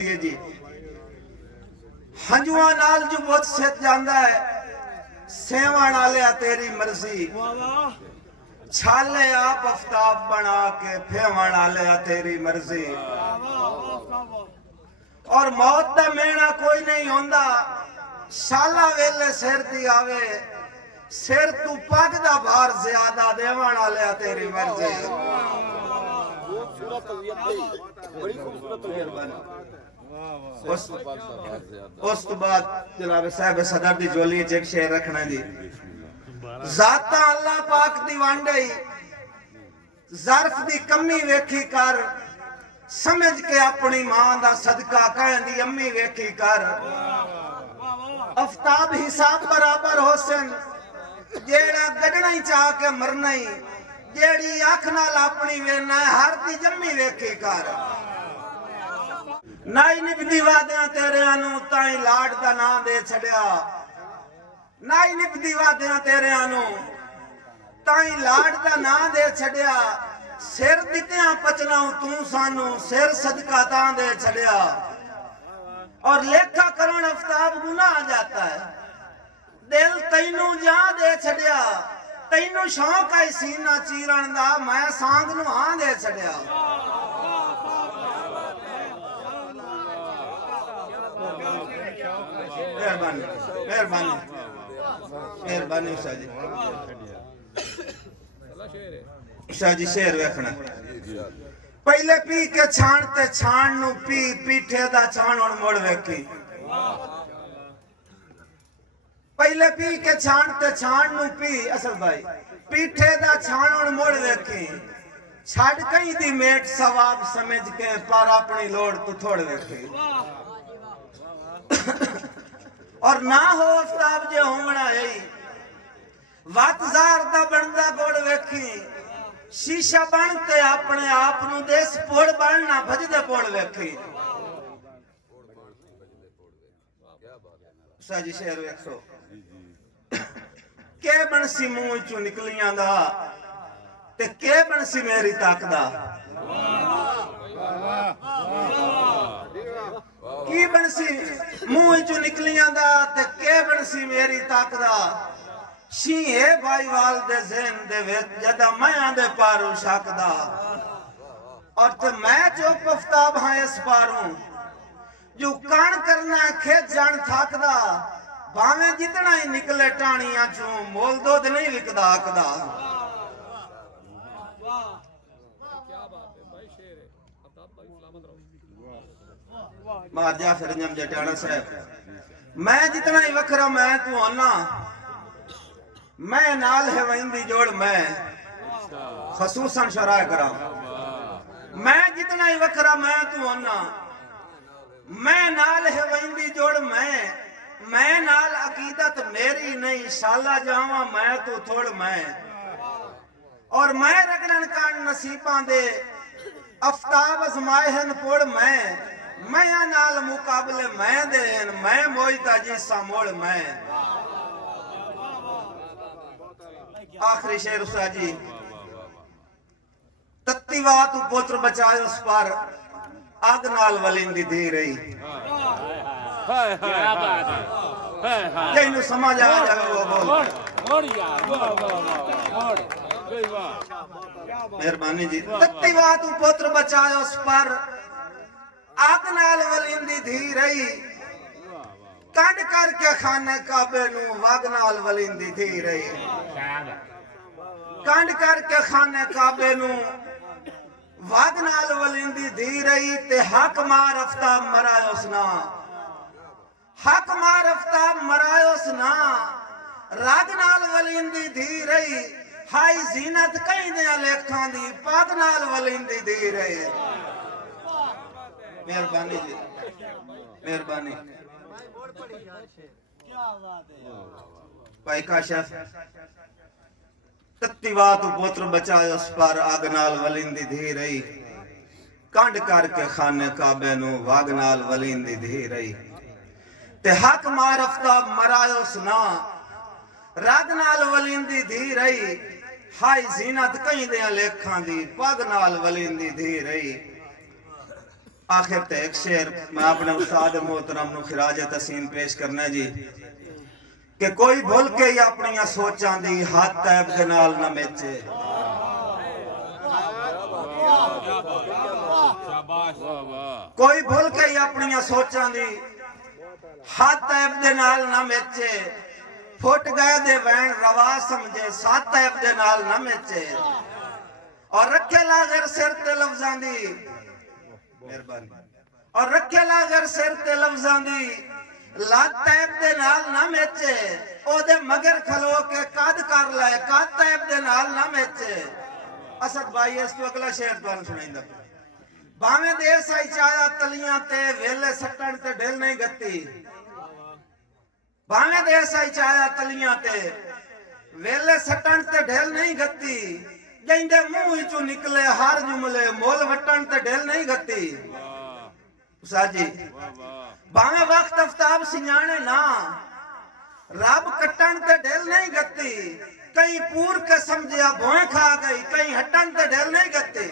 जी हंजुआ नाल जो बहुत सेत जांदा है सेवा नाले तेरी मर्जी छाले आप आफ्ताब बना के फेवा नाले तेरी मर्जी और मौत दा मेणा कोई नहीं होंदा शाला वेले सिर दी आवे सिर तू पग दा भार ज्यादा देवा नाले तेरी मर्जी बड़ी खूबसूरत मेहरबानी उस तो बाद जनाब साहब सदर दी जोली च एक शेर रखना जी जाता अल्लाह पाक दी वांडे ज़र्फ दी कमी वेखी कर समझ के अपनी मां दा सदका कहंदी अम्मी वेखी कर आफ्ताब हिसाब बराबर होसन जेड़ा गडना ही चाह के मरना ही जेड़ी अख नाल अपनी वेना हर दी जम्मी वेखी कर नाई निभदी वादियां तेरियां नू ताई लाड दा नां दे छड़िया नाई निभदी वादियां तेरियां नू ताई लाड दा नां दे छड़िया सिर दित्तियां पचना तू सानू सिर सदका तां दे छड़िया और लेखा करण आफ्ताब गुनाह जाता है दिल तैनू जा दे छड़िया तैनू शौक है सीना चीरण दा मैं सांग नू हां दे छड़िया मेहरबानी मेहरबानी मेहरबानी शाह जी शेर वेखना पहले पी के छाण ते छाण नू पी पीठे दा छाण हुण मुड़ वेखी पहले पी के छाण ते छाण नू पी असल भाई पीठे दा छाण हुण मुड़ वेखी छड़ कहीं दी मेट सवाब समझ के पर अपनी लोड़ तू थोड़ वेखी और ना हो आफ्ताब जे होवना है वत जार दा बनदा गुड़ वेखी शीशा बनते अपने आप नु देस पोड़ बनना भजदे पोड़ वेखी साजी शेर वेखो के बनसी मुंह चो निकलियां दा ते के बनसी मेरी ताकदा की बनसी मुंह चो निकलियां दा ते के बनसी मेरी ताकदा शी है भाई वाल दे ज़हन दे विच जदा मैं आंदे पारू शकदा और ते मैं जो आफ्ताब हां इस पारू जो कान करना खेत जान थाकदा भावे जितना ही निकले टाणियां चो मोल दूध नहीं विकदा आकदा मार जा फिर जम जटाना साहब मैं जितना ही वखरा मैं तू आना मैं नाल है वहिंदी जोड़ मैं खसूसन शराय करा मैं जितना ही वखरा मैं तू आना मैं नाल है वहिंदी जोड़ मैं नाल अकीदत मेरी नहीं शाला जावा मैं तू थोड़ मैं और मैं रगड़न कान नसीबां दे आफ्ताब अजमायहन पोड़ मैं नाल मुकाबले मैं देन मैं मोइता जी सामोड़ मैं आखिरी शेर उसा जी तत्तीवा तू पुत्र बचाए उस पर आग नाल वलिंदी धी रही जिन्हें समझ आ जाए वो बोल मेहरबानी जी तत्तीवा तू पुत्र बचाए उस पर आग नाल वलिंदी धी रही कंड करके खाने काबे नू वाग नाल वलिंदी धी रही कंड करके खाने काबे नू वाग नाल वलिंदी धी रही ते हक मार आफ्ताब मरायो सना हक मार आफ्ताब मरायो सना राग नाल वलिंदी धी रही हाई जीनत कहीं दे लेखां दी पग नाल वलिंदी धी रही मेहरबानी जी मेहरबानी भाई काशिफ तत्तीवा तू पुत्र बचाए उस पर आग नाल वलिंदी धी रही कंड करके खाने काबे नू वाग नाल वलिंदी धी रही ते हक मार आफ्ताब मरायो सना राग नाल वलिंदी धी रही हाई जीनत कहीं दे लेखां दी पग नाल वलिंदी धी रही आखिर ते एक शेर मैं अपने उस्ताद मोहतरम नु खिराज तसीम पेश करना जी कि कोई भुल के ही अपनी सोचां दी हाथ तैब दे नाल ना मेचे। कोई भुल के ही अपनी सोचां दी हाथ तैब दे नाल ना मेचे। फुट गए दे वैन रवा समझे साथ तैब दे नाल ना मेचे। और रखे लागर सिर ते लफ्जां दी मेहरबानी और रखे लागर सिर ते लफ्जां दी लात तैब दे नाल ना मेचे। ओदे मगर खलो के काद कर लाए काद तैब दे नाल ना मेचे। असद भाई इस तो अगला शेर तुहानू सुनाइंदा भावें देस आई चाया तलियां ते वेले सट्टण ते ढिल नहीं गत्ती। भावें देस आई चाया तलियां ते वेले सट्टण ते ढिल नहीं गत्ती। जैंदे मुंह चो निकले हर जुमले मोल वटन ते ढिल नहीं गत्ती। साजी भावें वक्त आफ्ताब सियाने ना रब कट्टन ते ढिल नहीं गत्ती। कहीं पूर के समझिया भोए खा गई कहीं हटन ते ढिल नहीं गत्ती।